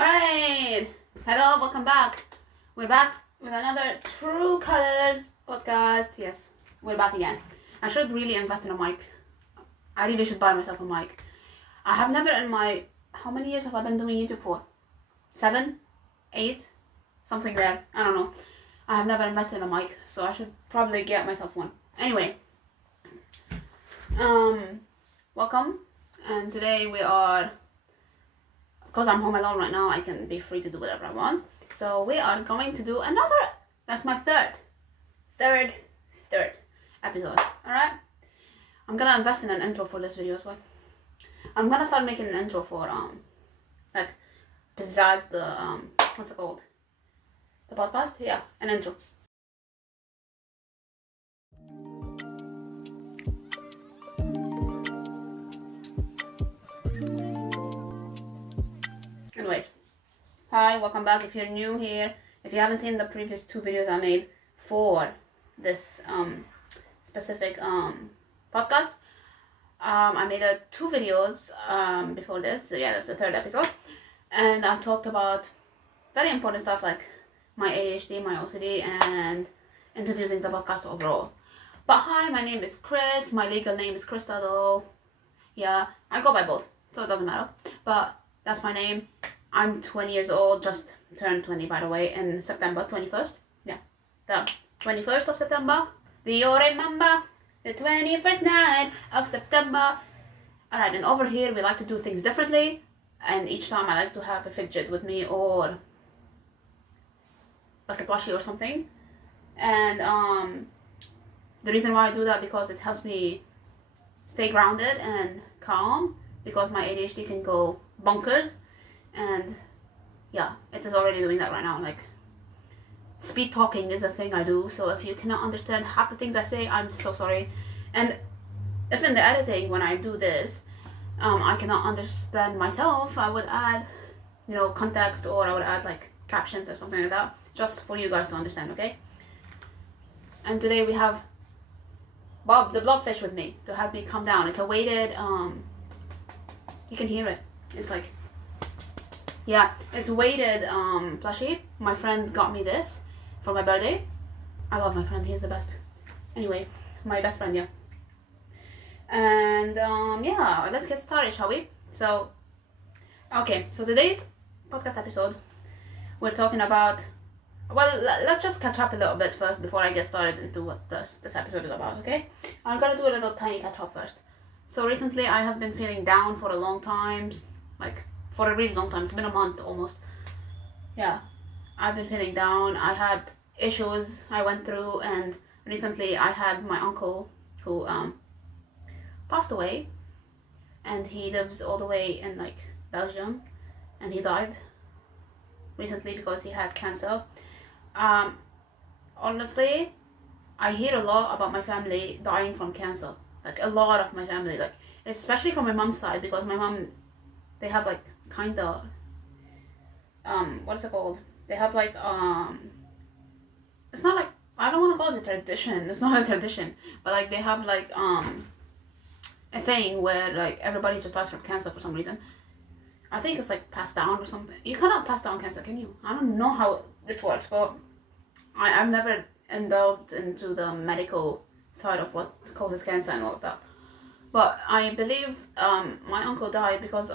Alright, hello, welcome back. We're back with another True Colors podcast. Yes, we're back again. I should really invest in a mic. I really should buy myself a mic. I have never in my, how many years have I been doing YouTube for? 7? 8? Something there, I don't know. I have never invested in a mic, so I should probably get myself one. Anyway, welcome, and today we are, because I'm home alone right now, I can be free to do whatever I want. So we are going to do another, that's my third episode, alright? I'm gonna invest in an intro for this video as well. I'm gonna start making an intro for, like, besides the, what's it called? The podcast? Yeah, an intro. Anyways, hi, welcome back. If you're new here, if you haven't seen the previous 2 videos I made for this specific podcast, I made 2 videos before this, so yeah, that's the 3rd episode, and I talked about very important stuff like my ADHD, my OCD, and introducing the podcast overall. But hi, my name is Chris. My legal name is Krista though. Yeah, I go by both, so it doesn't matter. But that's my name. I'm 20 years old, just turned 20 by the way, in September 21st. Yeah, the 21st of September. Do you remember? The 21st night of September. Alright, and over here we like to do things differently. And each time I like to have a fidget with me or like a plushie or something. And the reason why I do that because it helps me stay grounded and calm, because my ADHD can go bonkers, and yeah, it is already doing that right now. Like, speed talking is a thing I do, so if you cannot understand half the things I say, I'm so sorry. And if in the editing when I do this I cannot understand myself, I would add, you know, context, or I would add like captions or something like that, just for you guys to understand, okay? And today we have Bob the blobfish with me to help me calm down. It's a weighted, you can hear it. It's like, yeah, it's a weighted plushie. My friend got me this for my birthday. I love my friend, he's the best. Anyway, my best friend, yeah. And yeah, let's get started, shall we? So, okay, so today's podcast episode, we're talking about, well, let's just catch up a little bit first before I get started into what this episode is about, okay? I'm gonna do a little tiny catch up first. So recently I have been feeling down for a long time, like for a really long time. It's been a month almost. Yeah, I've been feeling down. I had issues I went through, and recently I had my uncle who passed away, and he lives all the way in like Belgium, and he died recently because he had cancer. Honestly, I hear a lot about my family dying from cancer, like a lot of my family, like especially from my mom's side, because my mom, they have like kind of what is it called, they have like it's not like, I don't want to call it a tradition, it's not a tradition, but like they have like a thing where like everybody just dies from cancer for some reason. I think it's like passed down or something. You cannot pass down cancer, can you? I don't know how it works, but I've never indulged into the medical side of what causes cancer and all of that. But I believe my uncle died because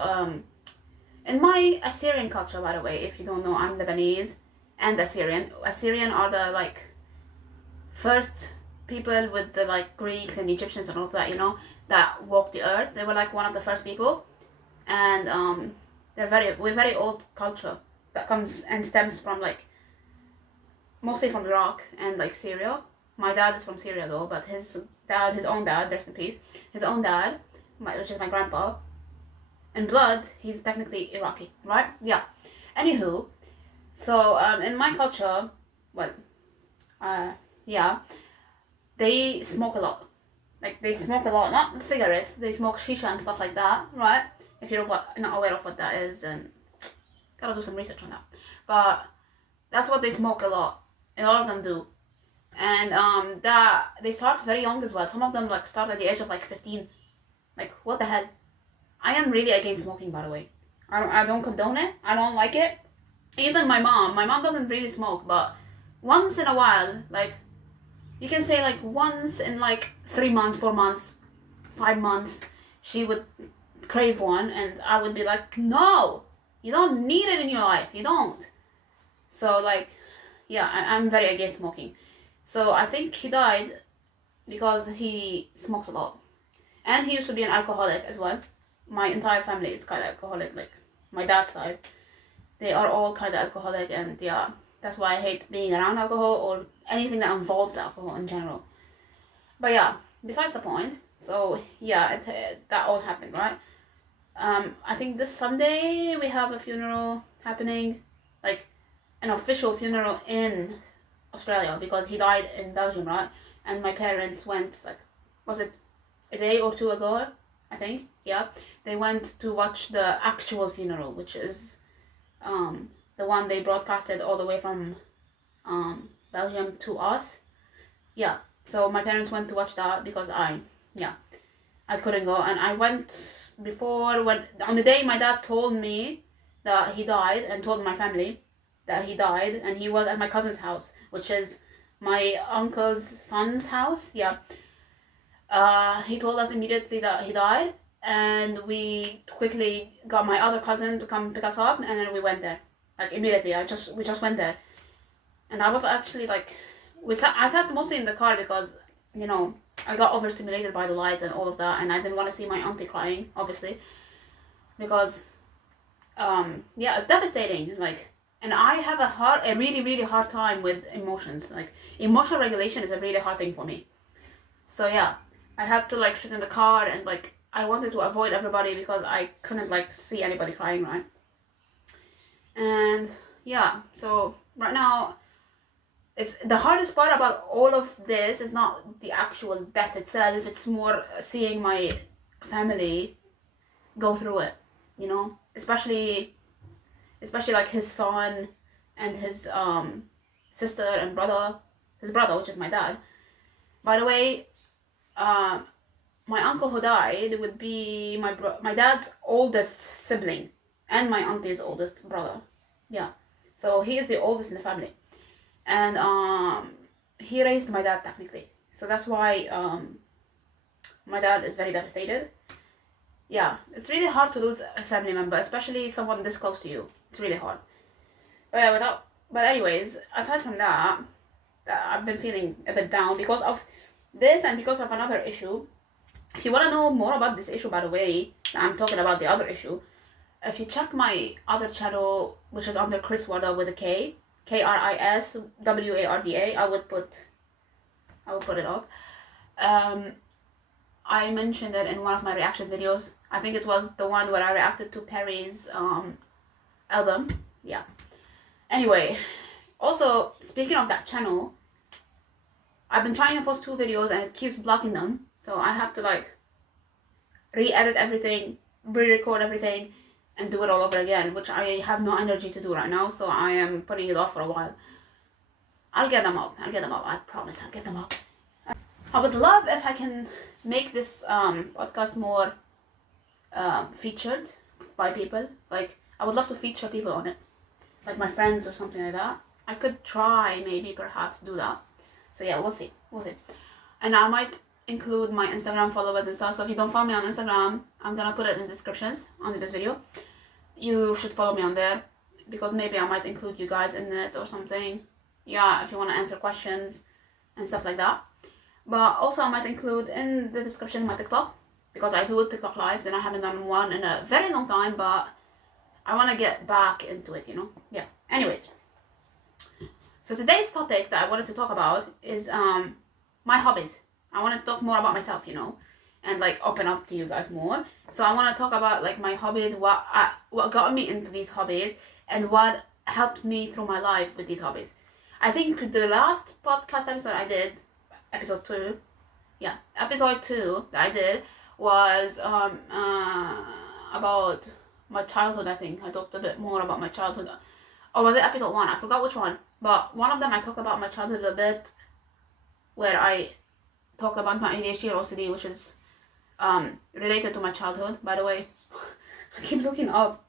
in my Assyrian culture, by the way, if you don't know, I'm Lebanese and Assyrian. Assyrian are the like first people with the like Greeks and Egyptians and all of that, you know, that walked the earth. They were like one of the first people, and we're very old culture that comes and stems from like mostly from Iraq and like Syria. My dad is from Syria though, but his own dad, rest in peace, his own dad, which is my grandpa, in blood, he's technically Iraqi, right? Yeah. Anywho, so in my culture, well, yeah, they smoke a lot. Like, they smoke a lot, not cigarettes, they smoke shisha and stuff like that, right? If you're not aware of what that is, then gotta do some research on that. But that's what they smoke a lot. A lot of them do. And that they start very young as well. Some of them like start at the age of like 15. Like, what the hell? I am really against smoking, by the way. I don't condone it. I don't like it. Even my mom doesn't really smoke, but once in a while, like, you can say like once in like 3 months, 4 months, 5 months, she would crave one, and I would be like, no, you don't need it in your life. You don't. So like, yeah, I'm very against smoking. So I think he died because he smokes a lot. And he used to be an alcoholic as well. My entire family is kind of alcoholic, like my dad's side. They are all kind of alcoholic, and yeah, that's why I hate being around alcohol or anything that involves alcohol in general. But yeah, besides the point. So yeah, that all happened, right? I think this Sunday we have a funeral happening, like an official funeral in Australia, because he died in Belgium, right? And my parents went, like, was it a day or two ago? I think, yeah. They went to watch the actual funeral, which is the one they broadcasted all the way from Belgium to us. Yeah. So my parents went to watch that because I couldn't go, and I went before, when on the day my dad told me that he died, and told my family that he died, and he was at my cousin's house, which is my uncle's son's house. Yeah. He told us immediately that he died, and we quickly got my other cousin to come pick us up, and then we went there, like immediately. We just went there, and I was actually like, I sat mostly in the car because, you know, I got overstimulated by the lights and all of that, and I didn't want to see my auntie crying, obviously, because yeah, it's devastating. Like, and I have a really really hard time with emotions. Like, emotional regulation is a really hard thing for me. So yeah, I had to like sit in the car, and like I wanted to avoid everybody because I couldn't like see anybody crying, right? And yeah, so right now, it's the hardest part about all of this is not the actual death itself. It's more seeing my family go through it, you know, especially like his son and his sister and brother, his brother, which is my dad. By the way, my uncle who died would be my dad's oldest sibling, and my auntie's oldest brother. Yeah, so he is the oldest in the family, and he raised my dad technically. So that's why my dad is very devastated. Yeah, it's really hard to lose a family member, especially someone this close to you. It's really hard. But yeah, but anyways, aside from that, I've been feeling a bit down because of this and because of another issue. If you want to know more about this issue, by the way, I'm talking about the other issue. If you check my other channel, which is under Chris Warda with a K, KrisWarda, I will put it up. I mentioned it in one of my reaction videos. I think it was the one where I reacted to Perry's album. Yeah. Anyway, also speaking of that channel, I've been trying to post 2 videos and it keeps blocking them. So I have to like re-edit everything, re-record everything, and do it all over again, which I have no energy to do right now. So I am putting it off for a while. I'll get them up. I promise I'll get them up. I would love if I can make this podcast more featured by people. Like, I would love to feature people on it, like my friends or something like that. I could try, maybe, perhaps do that. So yeah, we'll see. And I might include my Instagram followers and stuff. So if you don't follow me on Instagram, I'm gonna put it in the descriptions under this video. You should follow me on there, because maybe I might include you guys in it or something. Yeah, if you want to answer questions and stuff like that. But also I might include in the description my TikTok, because I do TikTok lives and I haven't done one in a very long time, but I want to get back into it, you know? Yeah. Anyways. So today's topic that I wanted to talk about is my hobbies. I want to talk more about myself, you know, and like open up to you guys more. So I want to talk about like my hobbies, what got me into these hobbies, and what helped me through my life with these hobbies. I think the last podcast episode I did, episode 2 that I did was about my childhood. I think I talked a bit more about my childhood, or was it episode 1? I forgot which one, but one of them I talked about my childhood a bit, where I talked about my ADHD or OCD, which is related to my childhood, by the way. I keep looking up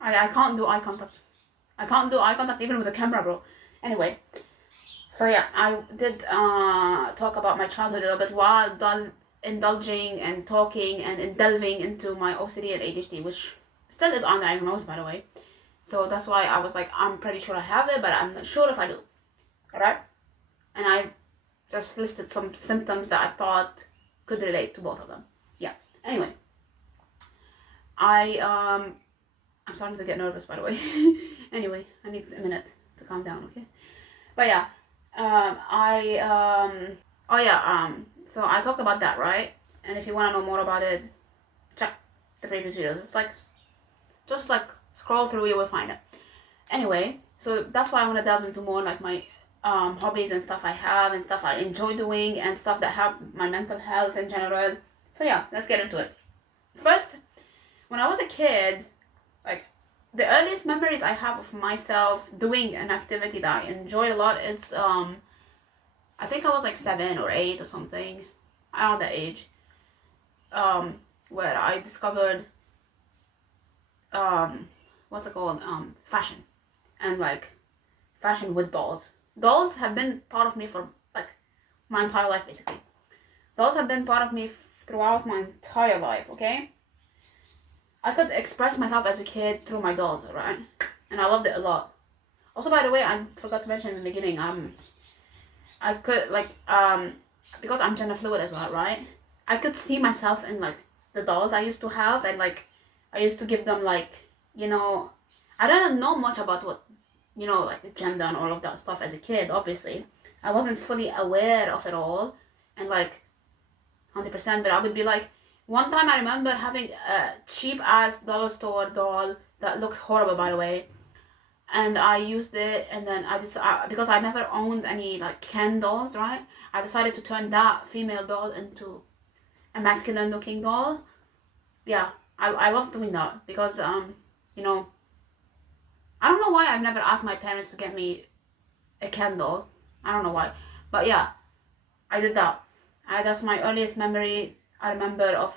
I can't do eye contact. I can't do eye contact even with the camera, bro. Anyway, so yeah, I did talk about my childhood a little bit while indulging and talking and delving into my OCD and ADHD, which still is undiagnosed, by the way. So that's why I was like, I'm pretty sure I have it, but I'm not sure if I do. Alright? And I just listed some symptoms that I thought could relate to both of them. Yeah. Anyway, I'm starting to get nervous, by the way. Anyway, I need a minute to calm down, okay? But yeah, so I talked about that, right? And if you want to know more about it, check the previous videos. It's like, just like scroll through, you will find it. Anyway, so that's why I want to delve into more like my hobbies and stuff I have and stuff I enjoy doing and stuff that help my mental health in general. So yeah, let's get into it. First, when I was a kid, like the earliest memories I have of myself doing an activity that I enjoyed a lot is I think I was like 7 or 8 or something, around that age, where I discovered what's it called, fashion, and like fashion with dolls. Dolls have been part of me for like my entire life, basically. Dolls have been part of me throughout my entire life, okay? I could express myself as a kid through my dolls, right? And I loved it a lot. Also, by the way, I forgot to mention in the beginning, I could like, because I'm gender fluid as well, right? I could see myself in like the dolls I used to have, and like I used to give them like, you know, I didn't know much about what, you know, like gender and all of that stuff as a kid, obviously. I wasn't fully aware of it all, and like 100%, but I would be like, one time I remember having a cheap ass dollar store doll that looked horrible, by the way, and I used it, and then because I never owned any like Ken dolls, right? I decided to turn that female doll into a masculine looking doll. Yeah, I love doing that because you know, I don't know why I've never asked my parents to get me a Ken doll. I don't know why, but yeah, I did that. That's my earliest memory I remember of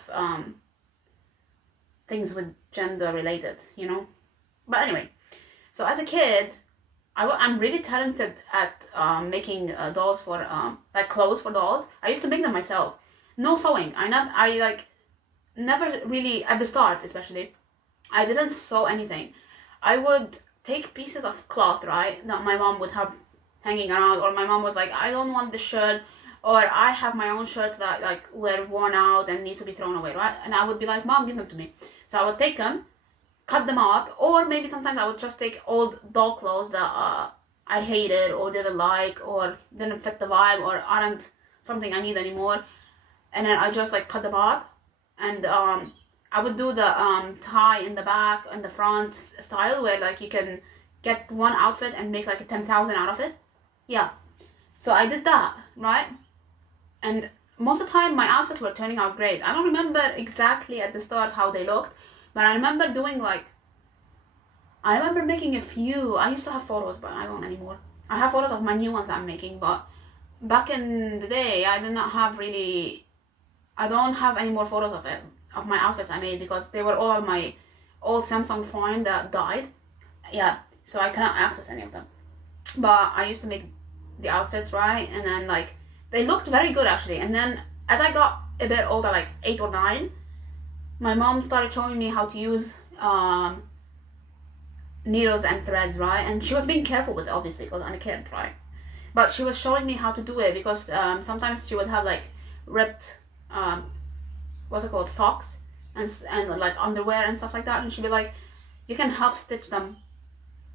things with gender related, you know. But anyway, so as a kid, I'm really talented at making dolls for like clothes for dolls. I used to make them myself. No sewing. I never really, at the start especially, I didn't sew anything. I would take pieces of cloth, right, that my mom would have hanging around, or my mom was like, I don't want the shirt, or I have my own shirts that like were worn out and needs to be thrown away, right? And I would be like, Mom, give them to me. So I would take them, cut them up, or maybe sometimes I would just take old doll clothes that I hated or didn't like or didn't fit the vibe or aren't something I need anymore, and then I just like cut them up, and I would do the tie in the back and the front style where like you can get one outfit and make like a 10,000 out of it. Yeah, so I did that, right? And most of the time my outfits were turning out great. I don't remember exactly at the start how they looked, but I remember doing like, I remember making a few. I used to have photos, but I don't anymore. I have photos of my new ones that I'm making, but back in the day I did not have really, I don't have any more photos of it, of my outfits I made, because they were all on my old Samsung phone that died. Yeah, so I cannot access any of them. But I used to make the outfits, right? And then like they looked very good actually. And then as I got a bit older, like 8 or 9, my mom started showing me how to use needles and threads, right? And she was being careful with it, obviously, because I'm a kid, right? But she was showing me how to do it, because sometimes she would have like ripped what's it called, socks and like underwear and stuff like that, and she'd be like, you can help stitch them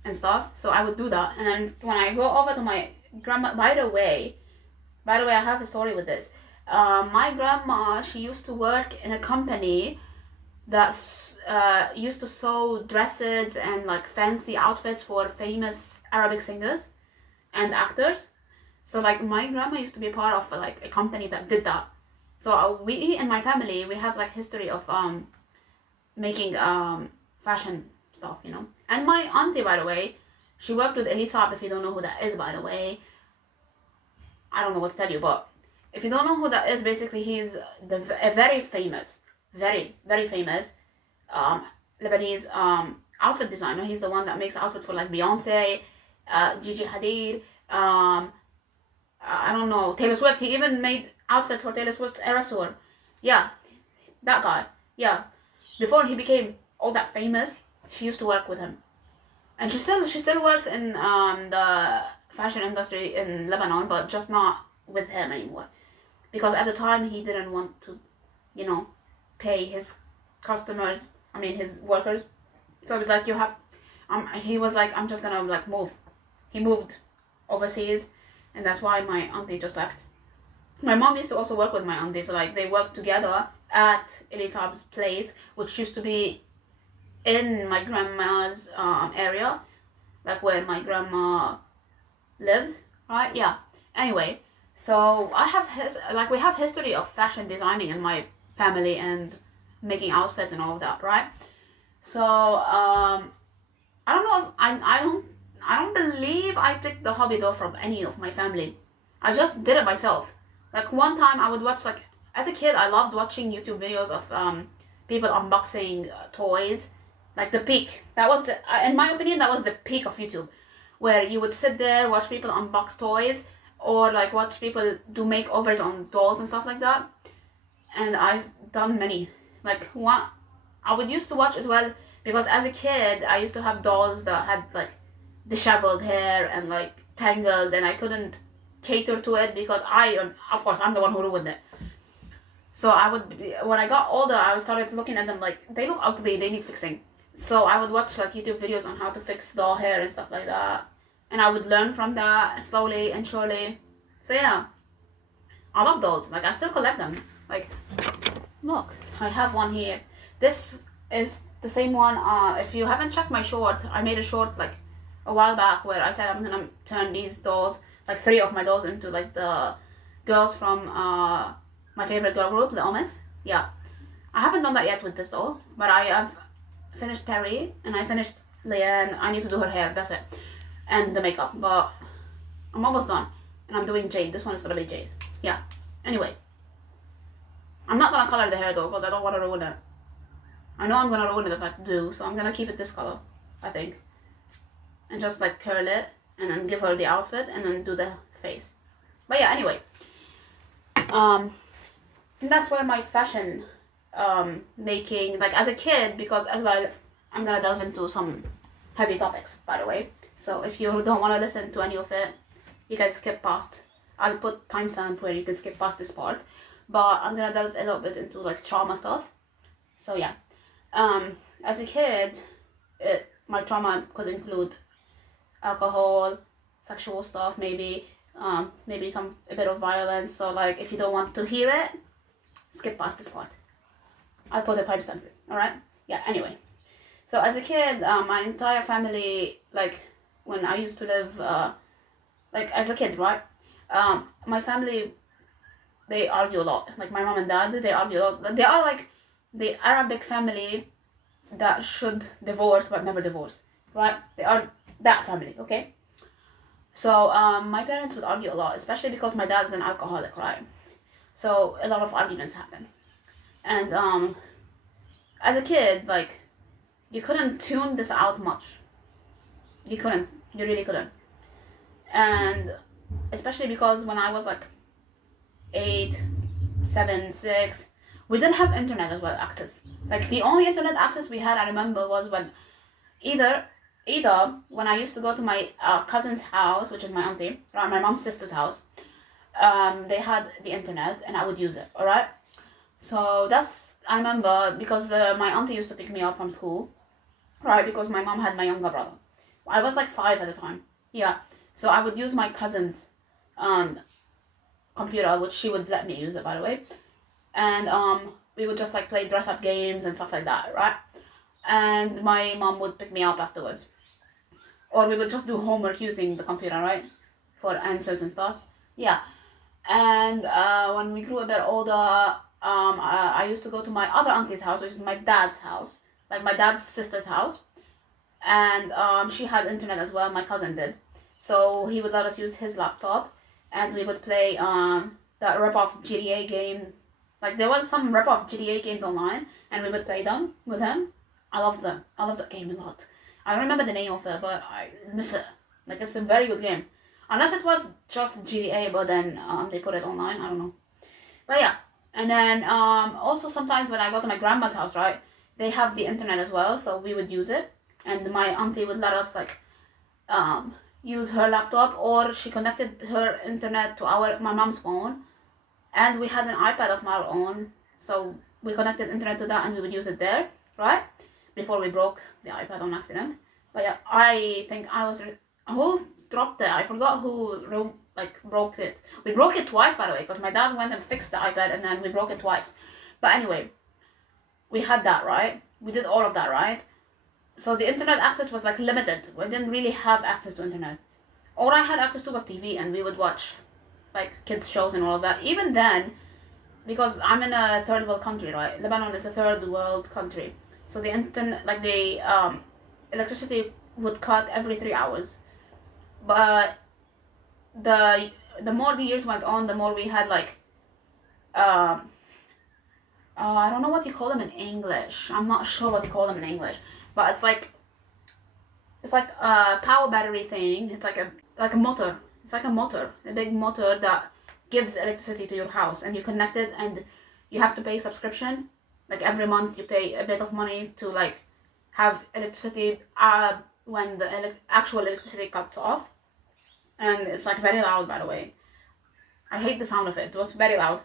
and stuff. So I would do that. And then when I go over to my grandma, by the way, I have a story with this. My grandma, she used to work in a company that used to sew dresses and like fancy outfits for famous Arabic singers and actors. So like my grandma used to be part of like a company that did that. So we in my family, we have like history of making fashion stuff, you know. And my auntie, by the way, she worked with Elisa. If you don't know who that is, by the way, I don't know what to tell you, but if you don't know who that is, basically he's a very famous, very, very famous Lebanese outfit designer. He's the one that makes outfit for like Beyonce, Gigi Hadid, I don't know, Taylor Swift. He even made outfits for Taylor Swift's Eras tour. Yeah, that guy. Yeah, before he became all that famous, she used to work with him, and she still works in the fashion industry in Lebanon, but just not with him anymore, because at the time he didn't want to, pay his customers. I mean his workers. So it's like you have, he was like, I'm just gonna like move. He moved overseas, and that's why my auntie just left. My mom used to also work with my auntie, so like they worked together at Elisab's place, which used to be in my grandma's area, like where my grandma lives, right? Yeah. Anyway, so we have history of fashion designing in my family and making outfits and all of that, right? So I don't know if I don't believe I picked the hobby though from any of my family. I just did it myself. Like one time I would watch, like as a kid I loved watching YouTube videos of people unboxing toys. Like the peak. That was in my opinion, that was the peak of YouTube, where you would sit there, watch people unbox toys, or like watch people do makeovers on dolls and stuff like that. And I've done many. Like one, I would used to watch as well, because as a kid I used to have dolls that had like disheveled hair and like tangled, and I couldn't cater to it because of course I'm the one who ruined it. So when I got older, I started looking at them like, they look ugly, they need fixing. So I would watch like YouTube videos on how to fix doll hair and stuff like that, and I would learn from that slowly and surely. So yeah, I love those. Like I still collect them. Like, look, I have one here. This is the same one. If you haven't checked my short, I made a short like a while back where I said I'm gonna turn these dolls, like 3 of my dolls, into like the girls from my favorite girl group, the Omics. Yeah, I haven't done that yet with this doll, but I have finished Perry and I finished Leanne. I need to do her hair, that's it, and the makeup, but I'm almost done. And I'm doing Jade. This one is gonna be Jade. Yeah. Anyway, I'm not gonna color the hair though, because I don't want to ruin it. I know I'm gonna ruin it if I do, so I'm gonna keep it this color, I think, and just like curl it and then give her the outfit and then do the face. But yeah, anyway, and that's where my fashion making, like as a kid, because as well I'm gonna delve into some heavy topics, by the way, so if you don't want to listen to any of it, you can skip past. I'll put timestamp where you can skip past this part, but I'm gonna delve a little bit into like trauma stuff. So yeah, as a kid, my trauma could include alcohol, sexual stuff, maybe a bit of violence. So like, if you don't want to hear it, skip past this part. I'll put a timestamp. All right. Yeah. Anyway, so as a kid, my entire family, like when I used to live, like as a kid, right? My family, they argue a lot. Like my mom and dad, they argue a lot. They are like the Arabic family that should divorce but never divorce, right? They are that family, okay? So my parents would argue a lot, especially because my dad is an alcoholic, right? So a lot of arguments happen. And as a kid, like, you couldn't tune this out much. You really couldn't. And especially because when I was like 8, 7, 6, we didn't have internet as well access. Like the only internet access we had, I remember, was when either when I used to go to my cousin's house, which is my auntie, right, my mom's sister's house. They had the internet and I would use it. All right. So I remember, because my auntie used to pick me up from school, right? Because my mom had my younger brother. I was like 5 at the time. Yeah. So I would use my cousin's computer, which she would let me use it, by the way. And we would just like play dress up games and stuff like that, right? And my mom would pick me up afterwards. Or we would just do homework using the computer, right? For answers and stuff. Yeah. And when we grew a bit older, I used to go to my other auntie's house, which is my dad's house, like my dad's sister's house. And she had internet as well, my cousin did. So he would let us use his laptop, and we would play that rip-off GTA game. Like there was some rip-off GTA games online, and we would play them with him. I love that game a lot. I don't remember the name of it, but I miss it. Like, it's a very good game. Unless it was just GTA, but then they put it online. I don't know. But yeah. And then also sometimes when I go to my grandma's house, right, they have the internet as well, so we would use it. And my auntie would let us like use her laptop, or she connected her internet to my mom's phone, and we had an iPad of our own, so we connected internet to that and we would use it there, right? Before we broke the iPad on accident. But yeah, I think I was who dropped it. I forgot who broke it. We broke it twice, by the way, because my dad went and fixed the iPad, and then we broke it twice. But anyway, we had that, right? We did all of that, right? So the internet access was like limited. We didn't really have access to internet. All I had access to was TV, and we would watch like kids shows and all of that. Even then, because I'm in a third world country, right? Lebanon is a third world country, so the internet, like the electricity would cut every 3 hours. But the more the years went on, the more we had like I don't know what you call them in English. I'm not sure what you call them in English, but it's like a power battery thing. It's like a motor. It's like a motor, a big motor that gives electricity to your house, and you connect it, and you have to pay subscription. Like every month you pay a bit of money to like have electricity when the actual electricity cuts off. And it's like very loud, by the way. I hate the sound of it. It was very loud.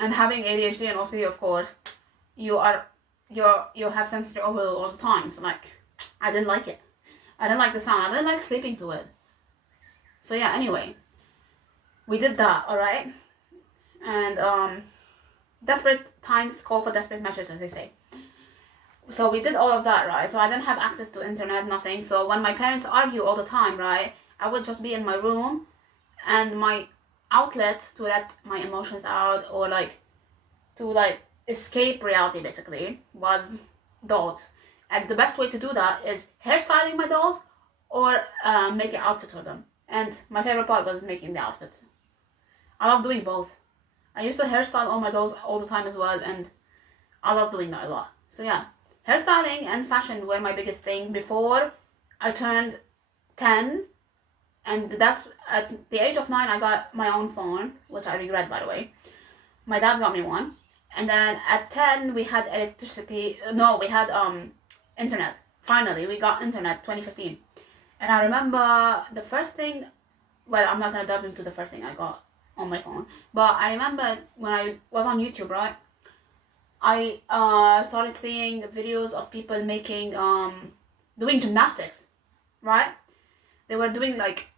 And having ADHD and OCD, of course, you have sensory overload all the time. So like, I didn't like it. I didn't like the sound. I didn't like sleeping to it. So yeah, anyway, we did that, alright? And desperate times call for desperate measures, as they say. So we did all of that, right? So I didn't have access to internet, nothing. So when my parents argue all the time, right, I would just be in my room, and my outlet to let my emotions out, or like to like escape reality, basically, was dolls. And the best way to do that is hairstyling my dolls, or making outfits for them. And my favorite part was making the outfits. I love doing both. I used to hairstyle all my dolls all the time as well, and I love doing that a lot. So yeah, hairstyling and fashion were my biggest thing before I turned 10. And that's at the age of 9, I got my own phone, which I regret, by the way. My dad got me one. And then at 10, we had electricity. No, we had internet. Finally, we got internet 2015. And I remember the first thing, well, I'm not going to delve into the first thing I got on my phone. But I remember when I was on YouTube, right? I started seeing videos of people making, doing gymnastics, right? They were doing like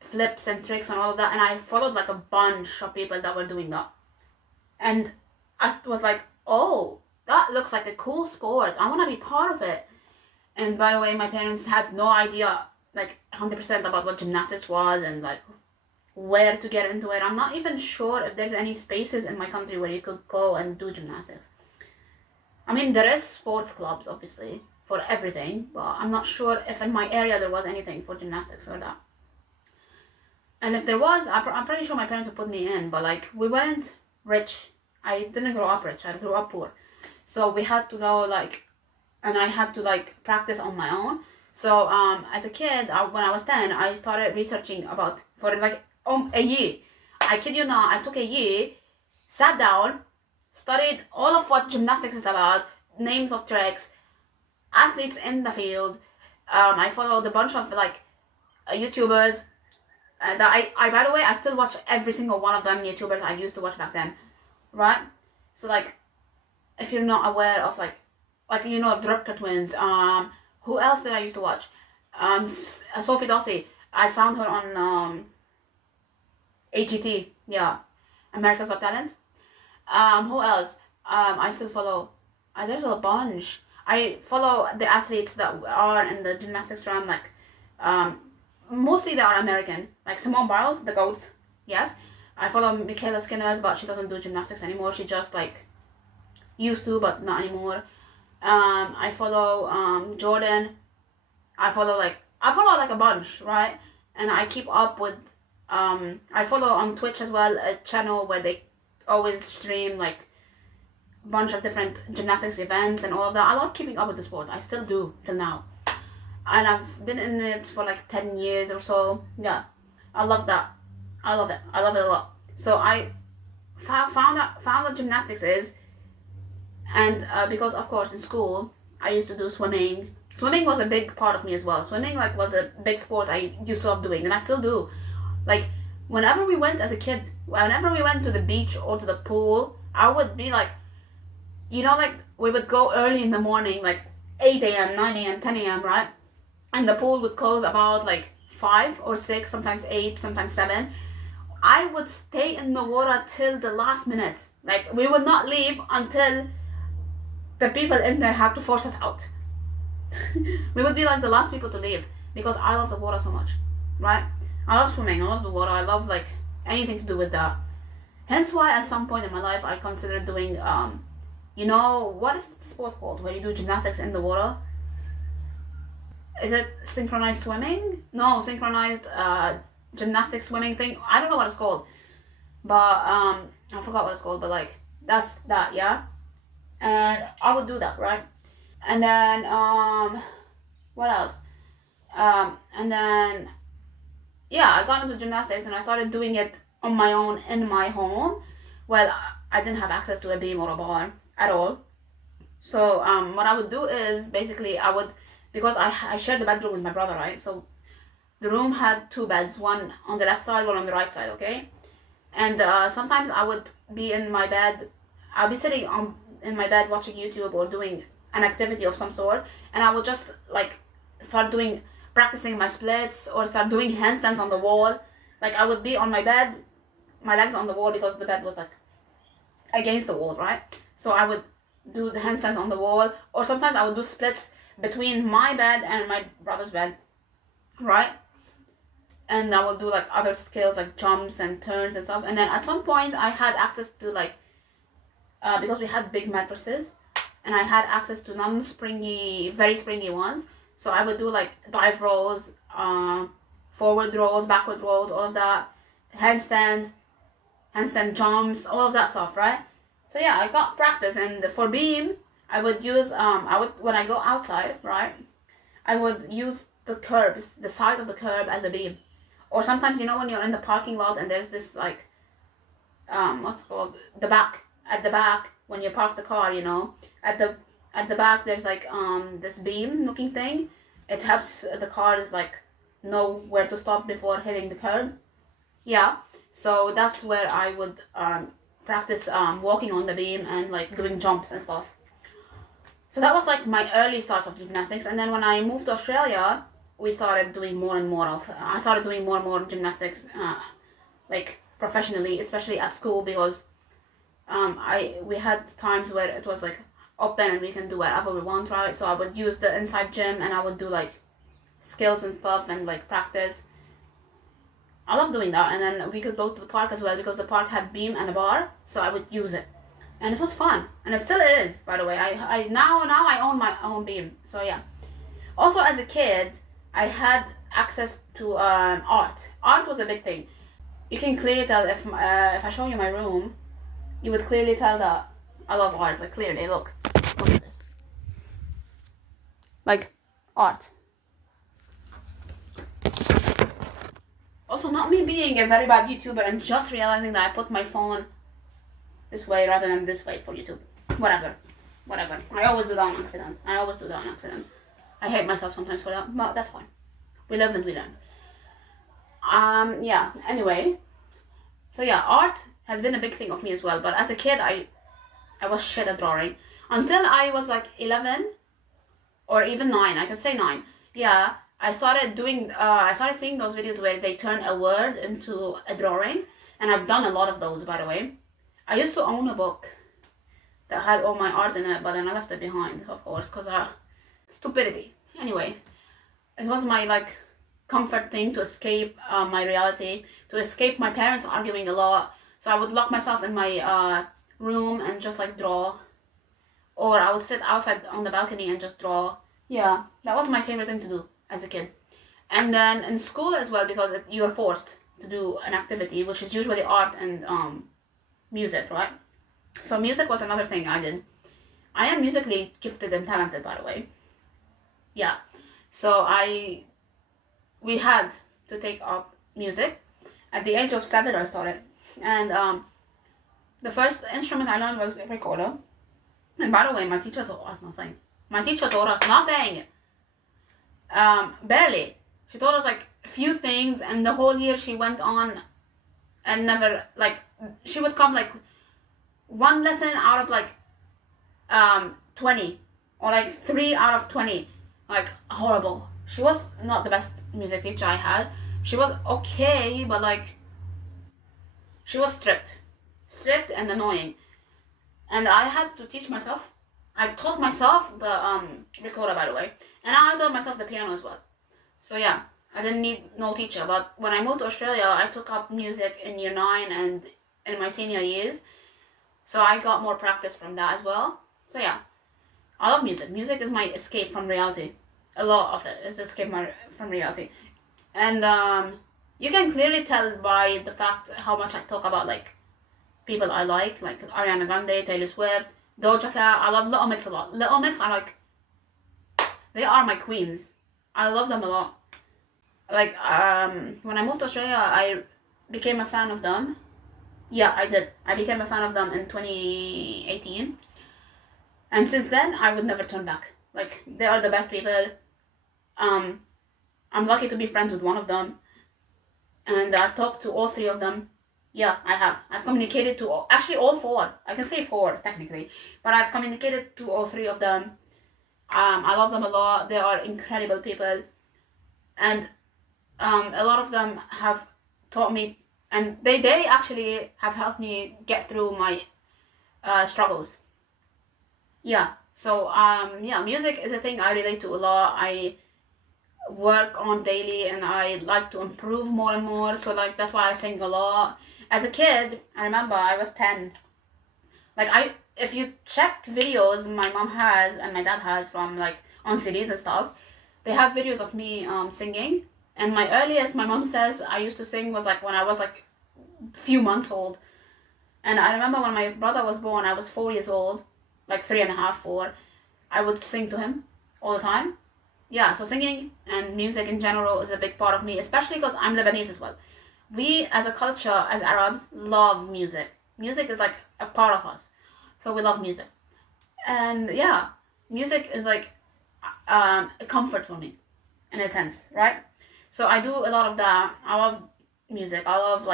flips and tricks and all of that, and I followed like a bunch of people that were doing that. And I was like, oh, that looks like a cool sport. I want to be part of it. And by the way, my parents had no idea, like 100% about what gymnastics was and like where to get into it. I'm not even sure if there's any spaces in my country where you could go and do gymnastics. I mean, there is sports clubs, obviously, for everything, but I'm not sure if in my area there was anything for gymnastics or that. And if there was, I'm pretty sure my parents would put me in, but like, we weren't rich. I didn't grow up rich, I grew up poor. So we had to go like, and I had to like practice on my own. So as a kid, when I was 10, I started researching about, for like a year. I kid you not, I took a year, sat down, studied all of what gymnastics is about, names of tricks, athletes in the field. I followed a bunch of like YouTubers that I by the way, I still watch every single one of them YouTubers I used to watch back then, right? So like, if you're not aware of like you know, Drupka twins, who else did I used to watch? Sophie Dossi. I found her on AGT, yeah, America's Got Talent. Who else? I still follow. There's a bunch. I follow the athletes that are in the gymnastics realm, like mostly they are American, like Simone Biles, the GOAT, yes. I follow Michaela Skinner, but she doesn't do gymnastics anymore. She just like used to, but not anymore. I follow Jordan. I follow like a bunch, right? And I keep up with I follow on Twitch as well a channel where they always stream like bunch of different gymnastics events and all of that. I love keeping up with the sport. I still do till now, and I've been in it for like 10 years or so. Yeah, I love that. I love it. I love it a lot. So I found what gymnastics is, and because of course in school I used to do swimming. Swimming was a big part of me as well. Swimming like was a big sport I used to love doing, and I still do. Like whenever we went as a kid, whenever we went to the beach or to the pool, I would be like, like we would go early in the morning, like 8 a.m., 9 a.m., 10 a.m., right? And the pool would close about like 5 or 6, sometimes 8, sometimes 7. I would stay in the water till the last minute. Like we would not leave until the people in there had to force us out. We would be like the last people to leave because I love the water so much, right? I love swimming, I love the water, I love like anything to do with that. Hence why at some point in my life I considered doing, what is the sport called where you do gymnastics in the water? Is it synchronized swimming? No, synchronized gymnastics swimming thing. I don't know what it's called, but I forgot what it's called. But like that's that, yeah. And I would do that, right? And then what else? And then I got into gymnastics and I started doing it on my own in my home. Well, I didn't have access to a beam or a bar at all. So what I would do is basically because I shared the bedroom with my brother, right? So the room had 2 beds, one on the left side, one on the right side, okay? And sometimes I would be in my bed, I'll be sitting in my bed watching YouTube or doing an activity of some sort, and I would just like start practicing my splits or start doing handstands on the wall. Like I would be on my bed, my legs on the wall because the bed was like against the wall, right? So I would do the handstands on the wall, or sometimes I would do splits between my bed and my brother's bed, right? And I will do like other skills like jumps and turns and stuff. And then at some point I had access to like because we had big mattresses, and I had access to non-springy, very springy ones. So I would do like dive rolls, forward rolls, backward rolls, all of that, handstand jumps, all of that stuff, right? So yeah, I got practice. And for beam, I would use when I go outside, right, I would use the side of the curb as a beam. Or sometimes, when you're in the parking lot and there's this like what's called at the back when you park the car, at the back there's like this beam looking thing. It helps the cars like know where to stop before hitting the curb. Yeah, so that's where I would practice walking on the beam and like doing jumps and stuff. So that was like my early starts of gymnastics. And then when I moved to Australia, we started doing more and more I started doing more and more gymnastics like professionally, especially at school, because we had times where it was like open and we can do whatever we want, right? So I would use the inside gym and I would do like skills and stuff and like practice. I love doing that. And then we could go to the park as well because the park had beam and a bar, so I would use it, and it was fun, and it still is, by the way. I now I own my own beam, so yeah. Also as a kid, I had access to art. Art was a big thing. You can clearly tell if I show you my room, you would clearly tell that I love art. Like clearly, look at this. Like art. Also, not me being a very bad YouTuber and just realizing that I put my phone this way rather than this way for YouTube. Whatever. I always do that on accident. I hate myself sometimes for that, but that's fine. We live and we learn. Yeah, anyway. So yeah, art has been a big thing of me as well. But as a kid, I was shit at drawing. Until I was like 11 or even 9. I can say 9. Yeah, I started seeing those videos where they turn a word into a drawing. And I've done a lot of those, by the way. I used to own a book that had all my art in it, but then I left it behind, of course, because stupidity. Anyway, it was my like comfort thing to escape my reality, to escape my parents arguing a lot. So I would lock myself in my room and just like draw, or I would sit outside on the balcony and just draw. Yeah, that was my favorite thing to do as a kid. And then in school as well, because you're forced to do an activity, which is usually art and music, right? So music was another thing I did. I am musically gifted and talented, by the way. Yeah. So we had to take up music. At the age of 7, I started. And the first instrument I learned was recorder. And by the way, my teacher taught us nothing. My teacher taught us nothing. Barely. She taught us like a few things, and the whole year she went on and never, like, she would come like one lesson out of like 20, or like 3 out of 20. Like, horrible. She was not the best music teacher I had. She was okay, but like, she was strict and annoying. And I had to teach myself. I taught myself the recorder, by the way, and I taught myself the piano as well. So yeah, I didn't need no teacher. But when I moved to Australia, I took up music in year 9 and in my senior years. So I got more practice from that as well. So yeah, I love music. Music is my escape from reality. A lot of it is escape from reality. And you can clearly tell by the fact how much I talk about like people I like Ariana Grande, Taylor Swift, Doja Cat. I love Little Mix a lot. Little Mix, they are my queens. I love them a lot. Like, when I moved to Australia, I became a fan of them. Yeah, I did. I became a fan of them in 2018. And since then, I would never turn back. Like, they are the best people. I'm lucky to be friends with one of them. And I've talked to all 3 of them. Yeah, I have. I've communicated to actually all 4. I can say 4 technically, but I've communicated to all 3 of them. I love them a lot. They are incredible people, and a lot of them have taught me, and they actually have helped me get through my struggles. Yeah. So yeah, music is a thing I relate to a lot. I work on daily, and I like to improve more and more. So like that's why I sing a lot. As a kid, I remember I was 10. Like, if you check videos my mom has and my dad has from like on CDs and stuff, they have videos of me singing. And my earliest, my mom says I used to sing was like when I was like few months old. And I remember when my brother was born, I was 4 years old, like 3.5, 4. I would sing to him all the time. Yeah, so singing and music in general is a big part of me, especially because I'm Lebanese as well. We, as a culture, as Arabs, love music. Music is like a part of us. So we love music. And yeah, music is like a comfort for me, in a sense, right? So I do a lot of that. I love music. I love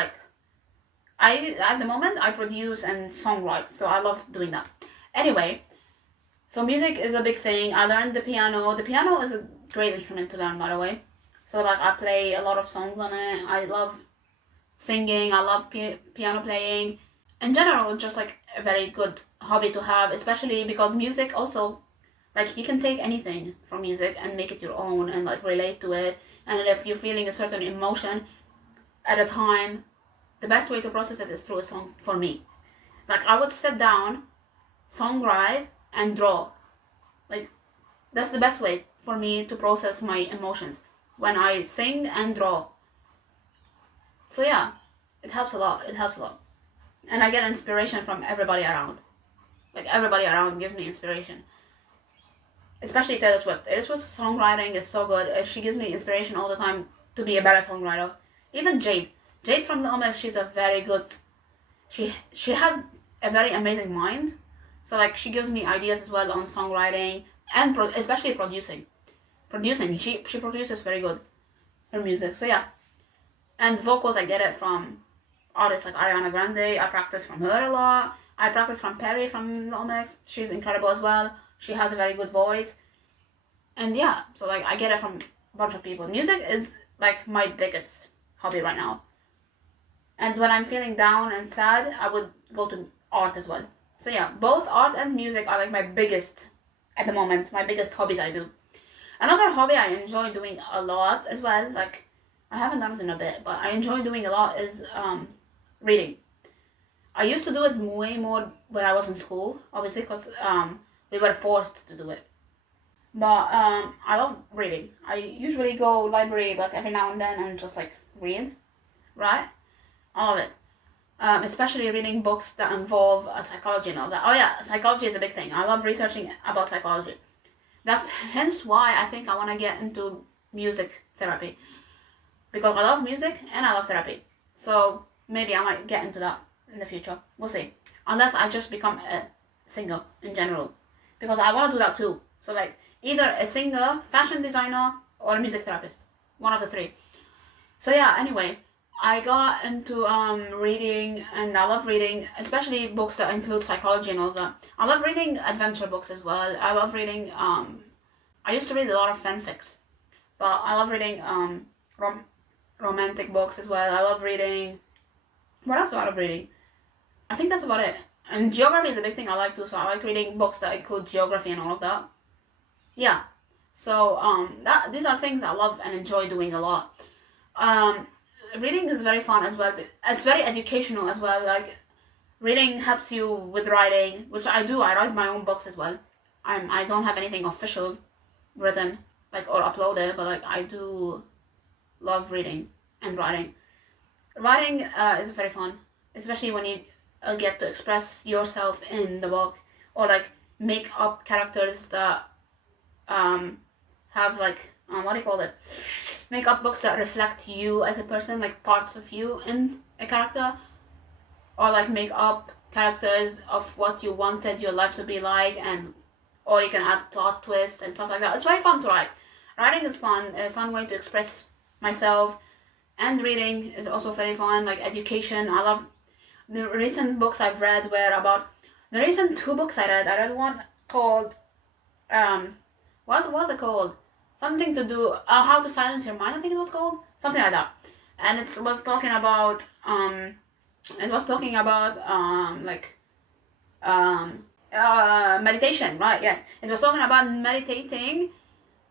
at the moment, I produce and songwrite. So I love doing that. Anyway, so music is a big thing. I learned the piano. The piano is a great instrument to learn, by the way. So like I play a lot of songs on it. I love singing. I love piano playing. In general, just like a very good hobby to have, especially because music also, like, you can take anything from music and make it your own and like relate to it. And if you're feeling a certain emotion at a time, the best way to process it is through a song for me. Like, I would sit down, songwrite, and draw. Like, that's the best way for me to process my emotions, when I sing and draw. So yeah, it helps a lot. It helps a lot. And I get inspiration from everybody around. Like, everybody around gives me inspiration. Especially Taylor Swift. Taylor Swift's songwriting is so good. She gives me inspiration all the time to be a better songwriter. Even Jade. Jade from Little Mix, she's a very good... She has a very amazing mind. So, like, she gives me ideas as well on songwriting and especially producing. She produces very good her music. So, yeah. And vocals, I get it from artists like Ariana Grande. I practice from her a lot. I practice from Perry from Little Mix. She's incredible as well. She has a very good voice. And yeah, so like I get it from a bunch of people. Music is like my biggest hobby right now. And when I'm feeling down and sad, I would go to art as well. So yeah, both art and music are like my biggest, at the moment, my biggest hobbies I do. Another hobby I enjoy doing a lot as well, like I haven't done it in a bit, but I enjoy doing a lot is reading. I used to do it way more when I was in school, obviously, because we were forced to do it. But I love reading. I usually go library like every now and then and just like read, right? I love it. especially reading books that involve psychology and all that. Oh yeah, psychology is a big thing. I love researching about psychology. That's hence why I think I want to get into music therapy, because I love music and I love therapy. So maybe I might get into that in the future. We'll see. Unless I just become a singer in general, because I want to do that too. So like either a singer, fashion designer, or a music therapist. One of the three. So yeah, anyway, I got into reading, and I love reading, especially books that include psychology and all that. I love reading adventure books as well. I love reading I used to read a lot of fanfics, but I love reading romantic books as well. I love reading, what else do I love reading? I think that's about it. And geography is a big thing I like too, so I like reading books that include geography and all of that. Yeah. So these are things I love and enjoy doing a lot. Reading is very fun as well. It's very educational as well. Like reading helps you with writing, which I do. I write my own books as well. I don't have anything official written like or uploaded, but like I do love reading and writing. Writing is very fun, especially when you get to express yourself in the book, or like make up characters that have like what do you call it? Make up books that reflect you as a person, like parts of you in a character, or like make up characters of what you wanted your life to be like, and or you can add plot twists and stuff like that. It's very fun to write. Writing is fun, a fun way to express myself, and reading is also very fun. Like education, I love the recent books I've read were about the recent 2 books I read. I read one called what was it called? Something to do How to Silence Your Mind, I think it was called, something like that. And it was talking about meditation, right? Yes, it was talking about meditating,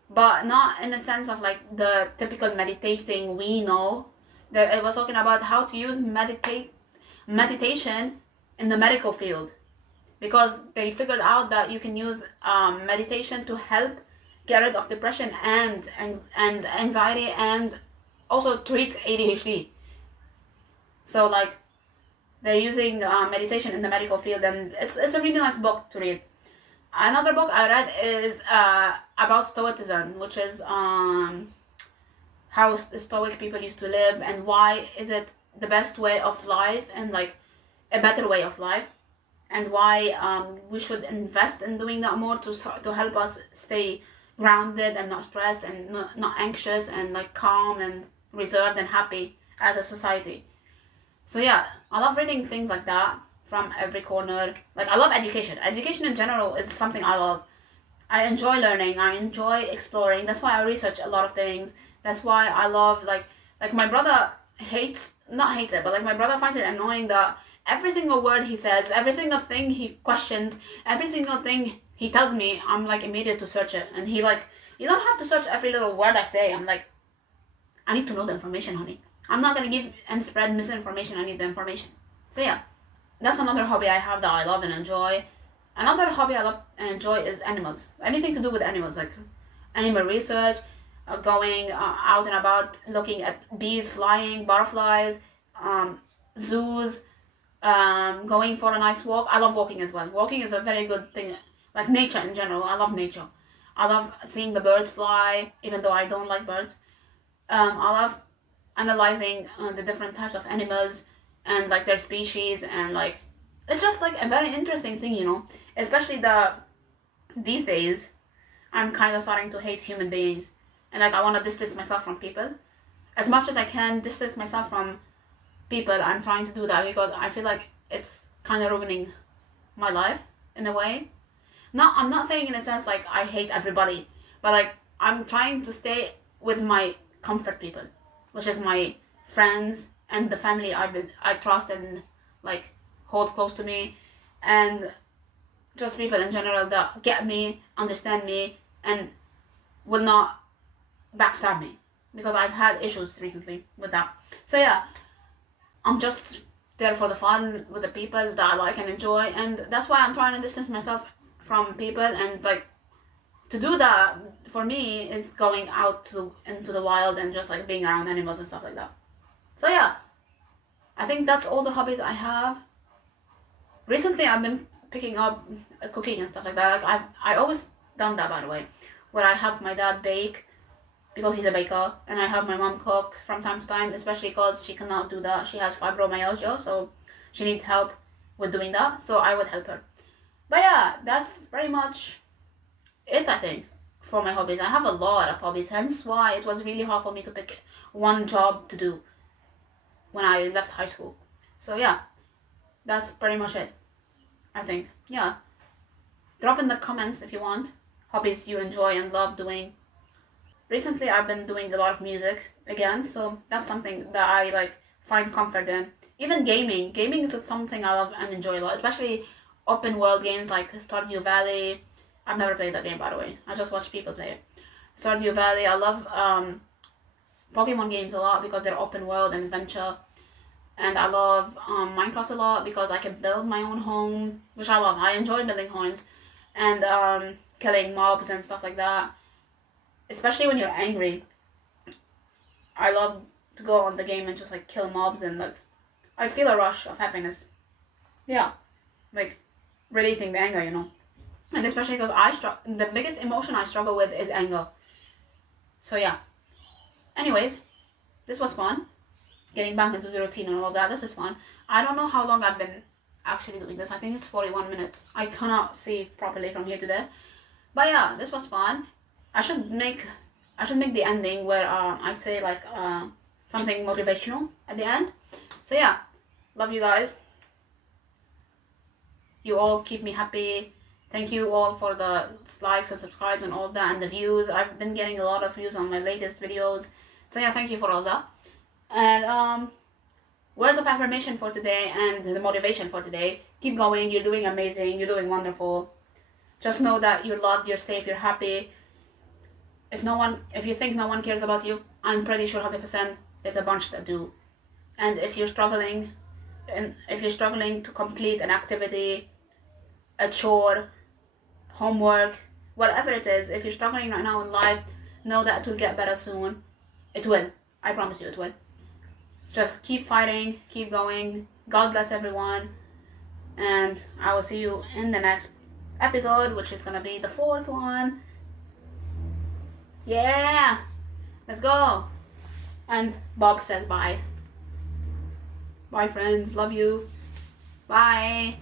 but not in the sense of like the typical meditating we know. It was talking about how to use meditation in the medical field, because they figured out that you can use meditation to help get rid of depression and anxiety, and also treat ADHD. So like they're using meditation in the medical field, and it's a really nice book to read. Another book I read is about Stoicism, which is how Stoic people used to live, and why is it the best way of life and like a better way of life, and why we should invest in doing that more to help us stay grounded and not stressed and not anxious, and like calm and reserved and happy as a society. So yeah, I love reading things like that from every corner. Like I love education. Education in general is something I love. I enjoy learning. I enjoy exploring. That's why I research a lot of things. That's why I love like my brother not hates it, but like my brother finds it annoying that every single word he says, every single thing he questions, every single thing he tells me, I'm like immediate to search it. And he like, you don't have to search every little word I say. I'm like, I need to know the information, honey. I'm not gonna give and spread misinformation. I need the information. So yeah, that's another hobby I have that I love and enjoy. Another hobby I love and enjoy is animals. Anything to do with animals, like animal research, going out and about, looking at bees flying, butterflies, zoos, going for a nice walk. I love walking as well. Walking is a very good thing. Like nature in general, I love nature. I love seeing the birds fly, even though I don't like birds. I love analyzing the different types of animals and like their species, and like it's just like a very interesting thing, you know. Especially these days, I'm kind of starting to hate human beings, and like I want to distance myself from people as much as I can. Distance myself from people. I'm trying to do that because I feel like it's kind of ruining my life in a way. I'm not saying in a sense like I hate everybody, but like I'm trying to stay with my comfort people, which is my friends and the family I trust and like hold close to me, and just people in general that get me, understand me, and will not backstab me, because I've had issues recently with that. So yeah, I'm just there for the fun with the people that I like and enjoy, and that's why I'm trying to distance myself from people. And like to do that for me is going out into the wild and just like being around animals and stuff like that. So yeah, I think that's all the hobbies I have. Recently, I've been picking up cooking and stuff like that. Like I always done that, by the way, where I help my dad bake because he's a baker, and I help my mom cook from time to time, especially because she cannot do that. She has fibromyalgia, so she needs help with doing that. So I would help her. But yeah, that's pretty much it, I think, for my hobbies. I have a lot of hobbies, hence why it was really hard for me to pick one job to do when I left high school. So yeah, that's pretty much it, I think. Yeah. Drop in the comments if you want hobbies you enjoy and love doing. Recently, I've been doing a lot of music again, so that's something that I like find comfort in. Even gaming. Gaming is something I love and enjoy a lot, especially open world games like Stardew Valley. I've never played that game, by the way. I just watch people play it. Stardew Valley. I love Pokemon games a lot because they're open world and adventure. And I love Minecraft a lot because I can build my own home, which I love. I enjoy building homes and killing mobs and stuff like that. Especially when you're angry. I love to go on the game and just like kill mobs and like I feel a rush of happiness. Yeah, like releasing the anger, you know. And especially because the biggest emotion I struggle with is anger. So yeah. Anyways, this was fun. Getting back into the routine and all of that. This is fun. I don't know how long I've been actually doing this. I think it's 41 minutes. I cannot see properly from here to there. But yeah, this was fun. I should make the ending where I say like something motivational at the end. So yeah, love you guys. You all keep me happy. Thank you all for the likes and subscribes and all of that and the views. I've been getting a lot of views on my latest videos. So yeah, thank you for all that. And words of affirmation for today and the motivation for today. Keep going. You're doing amazing. You're doing wonderful. Just know that you're loved. You're safe. You're happy. If you think no one cares about you, I'm pretty sure 100% there's a bunch that do. And if you're struggling to complete an activity, a chore, homework, whatever it is, if you're struggling right now in life, know that it will get better soon. It will. I promise you it will. Just keep fighting, keep going. God bless everyone. And I will see you in the next episode, which is gonna be the 4th one. Yeah, let's go. And Bob says bye. Bye, friends. Love you. Bye.